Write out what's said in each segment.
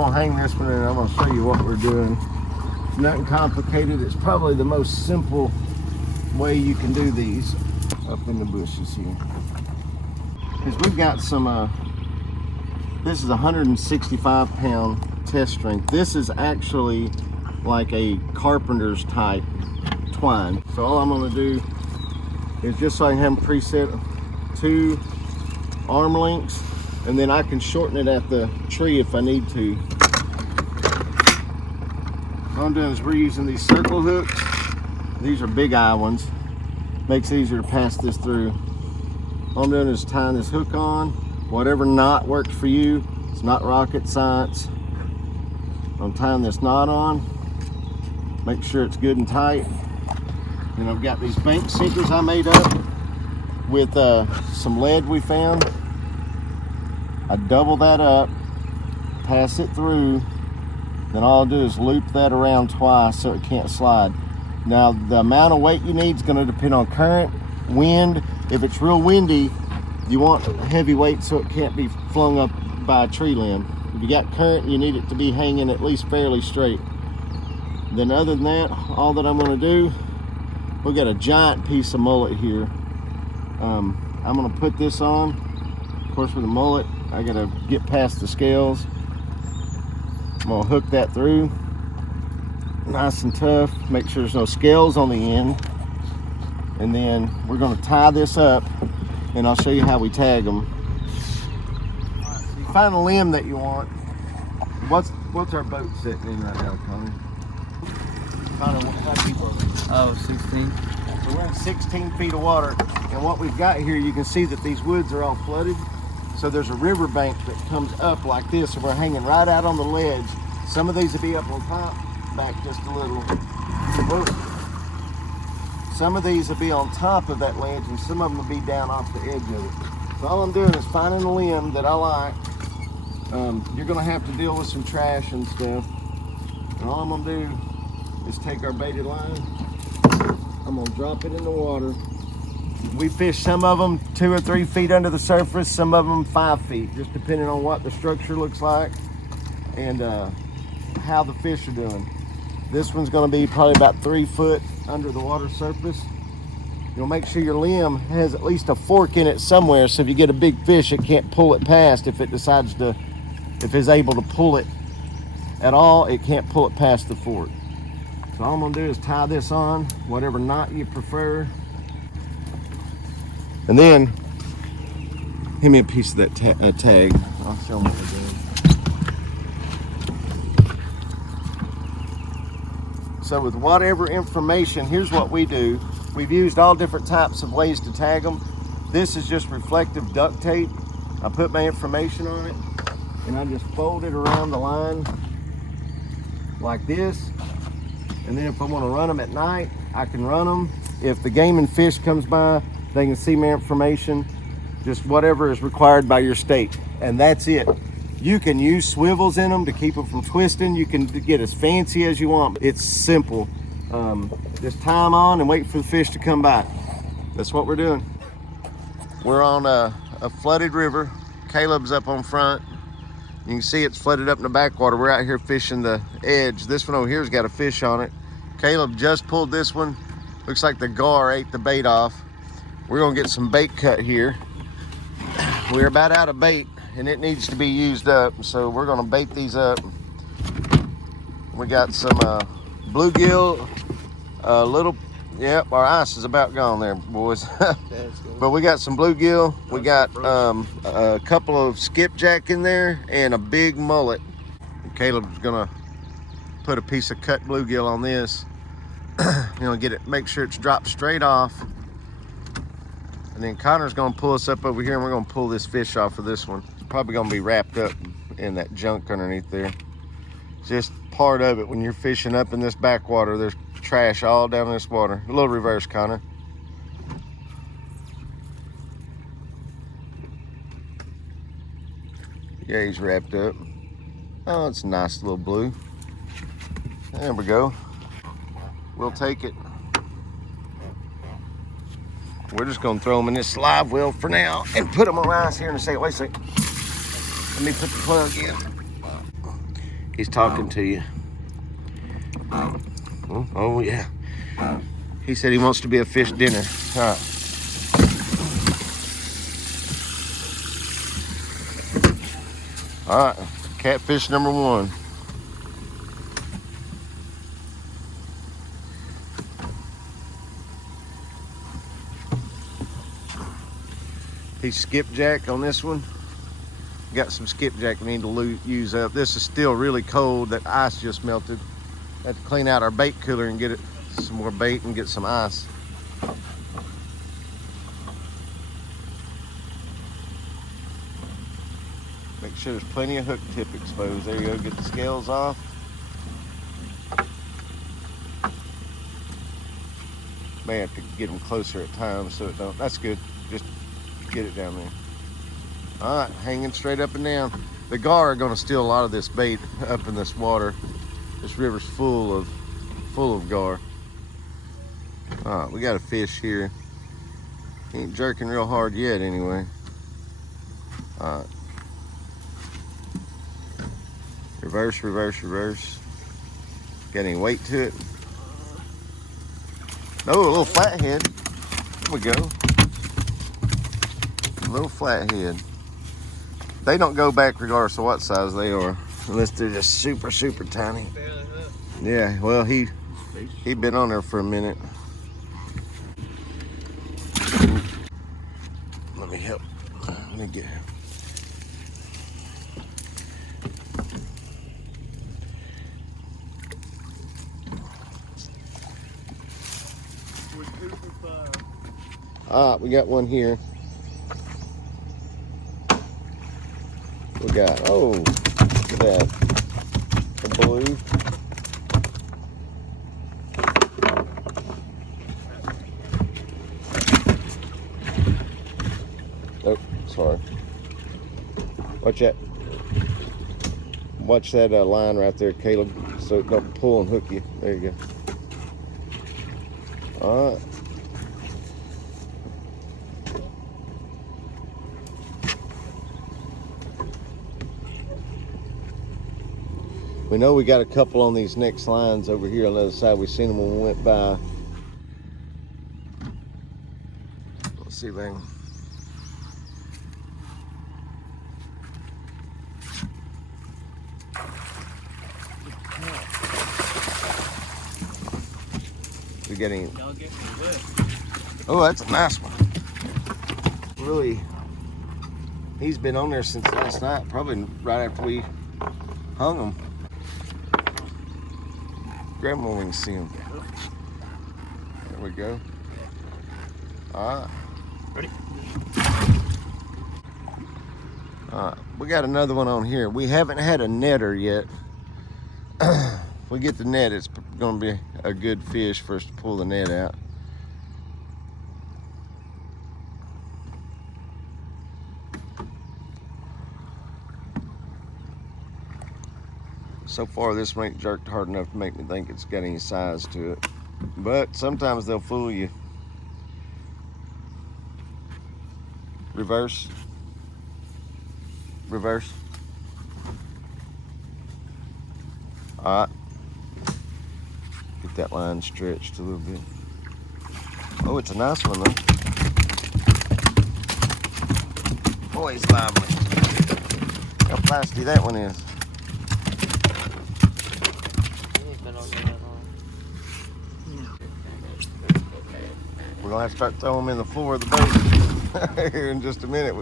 gonna hang this one and I'm gonna show you what we're doing. It's nothing complicated. It's probably the most simple way you can do these up in the bushes here. Because we've got some, this is a 165 pound test strength. This is actually like a carpenter's type twine. So all I'm gonna do is, just so I can have them preset, 2 arm lengths, and then I can shorten it at the tree if I need to. All I'm doing is we're using these circle hooks. These are big eye ones. Makes it easier to pass this through. All I'm doing is tying this hook on. Whatever knot works for you. It's not rocket science. I'm tying this knot on. Make sure it's good and tight. Then I've got these bank sinkers I made up with some lead we found. I double that up, pass it through, then all I'll do is loop that around twice so it can't slide. Now the amount of weight you need is going to depend on current, wind. If it's real windy, you want heavy weight so it can't be flung up by a tree limb. If you got current, you need it to be hanging at least fairly straight. Then other than that, all that I'm going to do, we've got a giant piece of mullet here. I'm going to put this on. Of course, with the mullet, I got to get past the scales. I'm going to hook that through nice and tough. Make sure there's no scales on the end. And then we're going to tie this up, and I'll show you how we tag them. Right, so you find a limb that you want. What's our boat sitting in right now, Connie? How deep are we? Oh, 16. So we're in 16 feet of water, and what we've got here, you can see that these woods are all flooded. So there's a river bank that comes up like this, and we're hanging right out on the ledge. Some of these will be up on top, back just a little. Some of these will be on top of that ledge, and some of them will be down off the edge of it. So all I'm doing is finding a limb that I like. You're gonna have to deal with some trash and stuff. And all I'm gonna do is take our baited line. I'm gonna drop it in the water. We fish some of them 2 or 3 feet under the surface, some of them 5 feet, just depending on what the structure looks like and how the fish are doing. This one's gonna be probably about 3 foot under the water surface. You'll make sure your limb has at least a fork in it somewhere, so if you get a big fish, it can't pull it past. If it's able to pull it at all, it can't pull it past the fork. So all I'm gonna do is tie this on, whatever knot you prefer. And then, give me a piece of that tag. I'll show them what we're doing. So with whatever information, here's what we do. We've used all different types of ways to tag them. This is just reflective duct tape. I put my information on it, and I just fold it around the line like this. And then if I want to run them at night, I can run them. If the game and fish comes by, they can see my information, just whatever is required by your state. And that's it. You can use swivels in them to keep them from twisting. You can get as fancy as you want. It's simple. Just tie them on and wait for the fish to come by. That's what we're doing. We're on a flooded river. Caleb's up on front. You can see it's flooded up in the backwater. We're out here fishing the edge. This one over here's got a fish on it. Caleb just pulled this one. Looks like the gar ate the bait off. We're gonna get some bait cut here. We're about out of bait and it needs to be used up. So we're gonna bait these up. We got some bluegill, yep, our ice is about gone there, boys. But we got some bluegill. We got a couple of skipjack in there and a big mullet. And Caleb's gonna put a piece of cut bluegill on this. Make sure it's dropped straight off. And then Connor's gonna pull us up over here and we're gonna pull this fish off of this one. It's probably gonna be wrapped up in that junk underneath there. It's just part of it. When you're fishing up in this backwater, there's trash all down this water. A little reverse, Connor. Yeah, he's wrapped up. Oh, it's a nice little blue. There we go. We'll take it. We're just gonna throw them in this live well for now and put them on ice here in a second. Wait a second. Let me put the plug in. He's talking to you. Oh yeah. He said he wants to be a fish dinner. All right. All right, catfish number 1. He's skipjack on this one. Got some skipjack we need to use up. This is still really cold. That ice just melted. Had to clean out our bait cooler and get it some more bait and get some ice. Make sure there's plenty of hook tip exposed. There you go, get the scales off. May have to get them closer at times so it don't, that's good. Just get it down there. All right, hanging straight up and down. The gar are gonna steal a lot of this bait up in this water. This river's full of gar. All right, we got a fish here. He ain't jerking real hard yet anyway. All right. Reverse, reverse, reverse. Got any weight to it? No, a little flathead. There we go. A little flathead. They don't go back regardless of what size they are, unless they're just super, super tiny. Yeah, well, he been on there for a minute. Let me help. Let me get him. Ah, we got one here. We got, oh, look at that. A blue. Oh, sorry. Watch that. Watch that line right there, Caleb, so it don't pull and hook you. There you go. All right. We know we got a couple on these next lines over here on the other side. We seen them when we went by. Let's see if I can. We getting. Oh, that's a nice one. Really, he's been on there since last night, probably right after we hung him. Grab him when we can see him. There we go. All right. Ready? All right. We got another one on here. We haven't had a netter yet. If we get the net, it's going to be a good fish for us to pull the net out. So far, this one ain't jerked hard enough to make me think it's got any size to it. But sometimes they'll fool you. Reverse. Reverse. All right. Get that line stretched a little bit. Oh, it's a nice one though. Boy, he's lively. How feisty that one is. We're gonna have to start throwing them in the floor of the boat here in just a minute.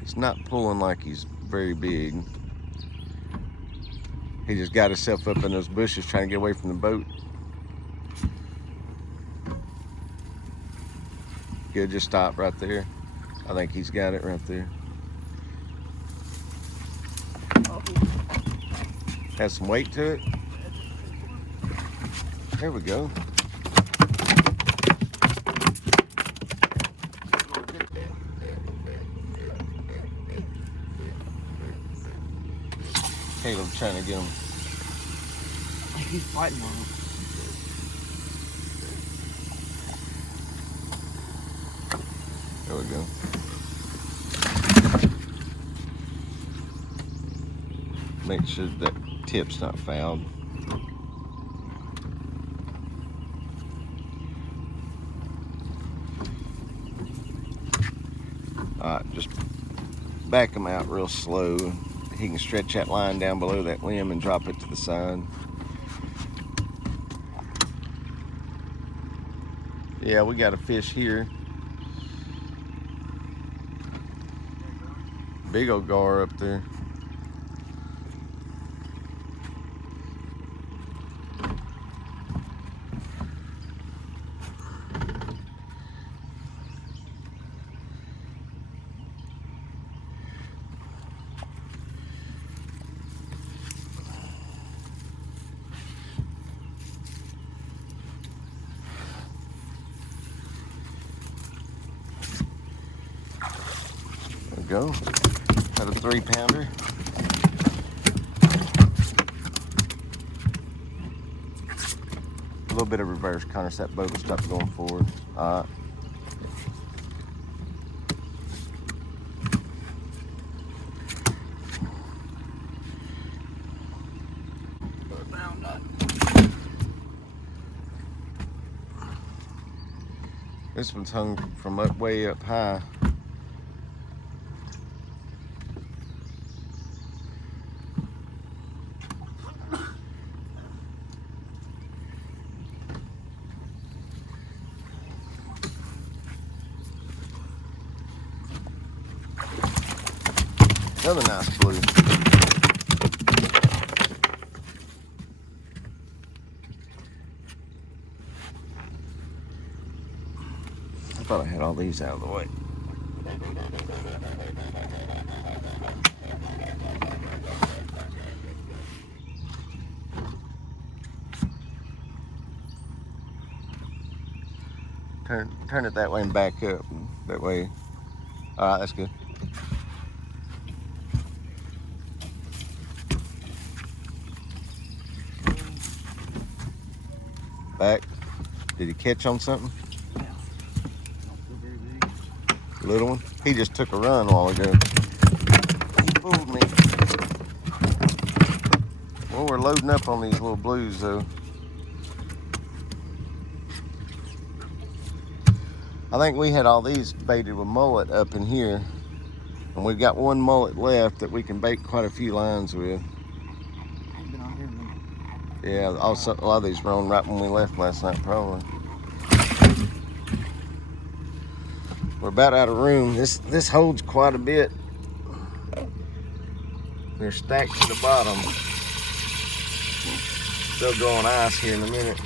He's not pulling like he's very big. He just got himself up in those bushes trying to get away from the boat. Good, just stop right there. I think he's got it right there. Has some weight to it. There we go. Caleb's trying to get him. He's fighting on him. There we go. make sure that tip's not fouled. Alright, just back him out real slow. He can stretch that line down below that limb and drop it to the side. Yeah, we got a fish here. Big old gar up there. There we go. Got a 3-pounder. A little bit of reverse kind of that boat will stop going forward. All right. This one's hung from way up high. Another nice blue. I thought I had all these out of the way. Turn it that way and back up. That way. All right, that's good. Back. Did he catch on something? Yeah. Don't feel very big. Little one? He just took a run a while ago. He fooled me. Well, we're loading up on these little blues though. I think we had all these baited with mullet up in here. And we've got one mullet left that we can bait quite a few lines with. I've been on here a minute. Yeah, also a lot of these were on right when we left last night, probably. We're about out of room. This holds quite a bit. They're stacked to the bottom. They'll go on ice here in a minute.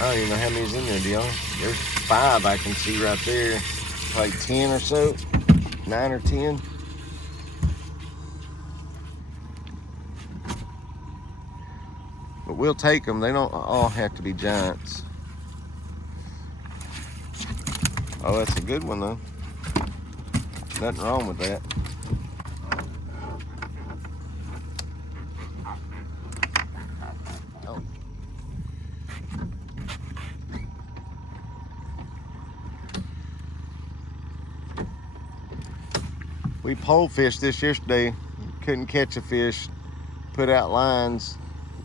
I don't even know how many's in there, do y'all? There's 5 I can see right there. Probably 10 or so. 9 or 10. But we'll take them. They don't all have to be giants. Oh, that's a good one though. Nothing wrong with that. Oh. We pole fished this yesterday. Couldn't catch a fish. Put out lines,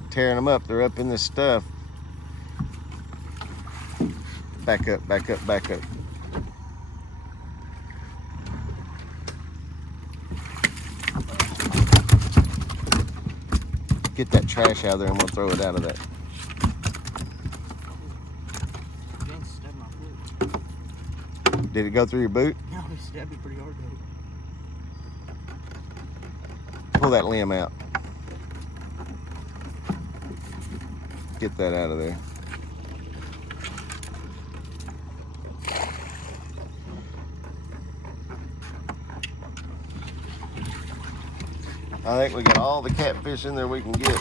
tearing them up. They're up in this stuff. Back up, back up, back up. Get that trash out of there and we'll throw it out of that. Again, stabbed my foot. Did it go through your boot? No, he stabbed me pretty hard, buddy. Pull that limb out. Get that out of there. I think we got all the catfish in there we can get.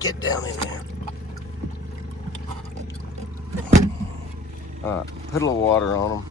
Get down in there. All right, put a little water on them.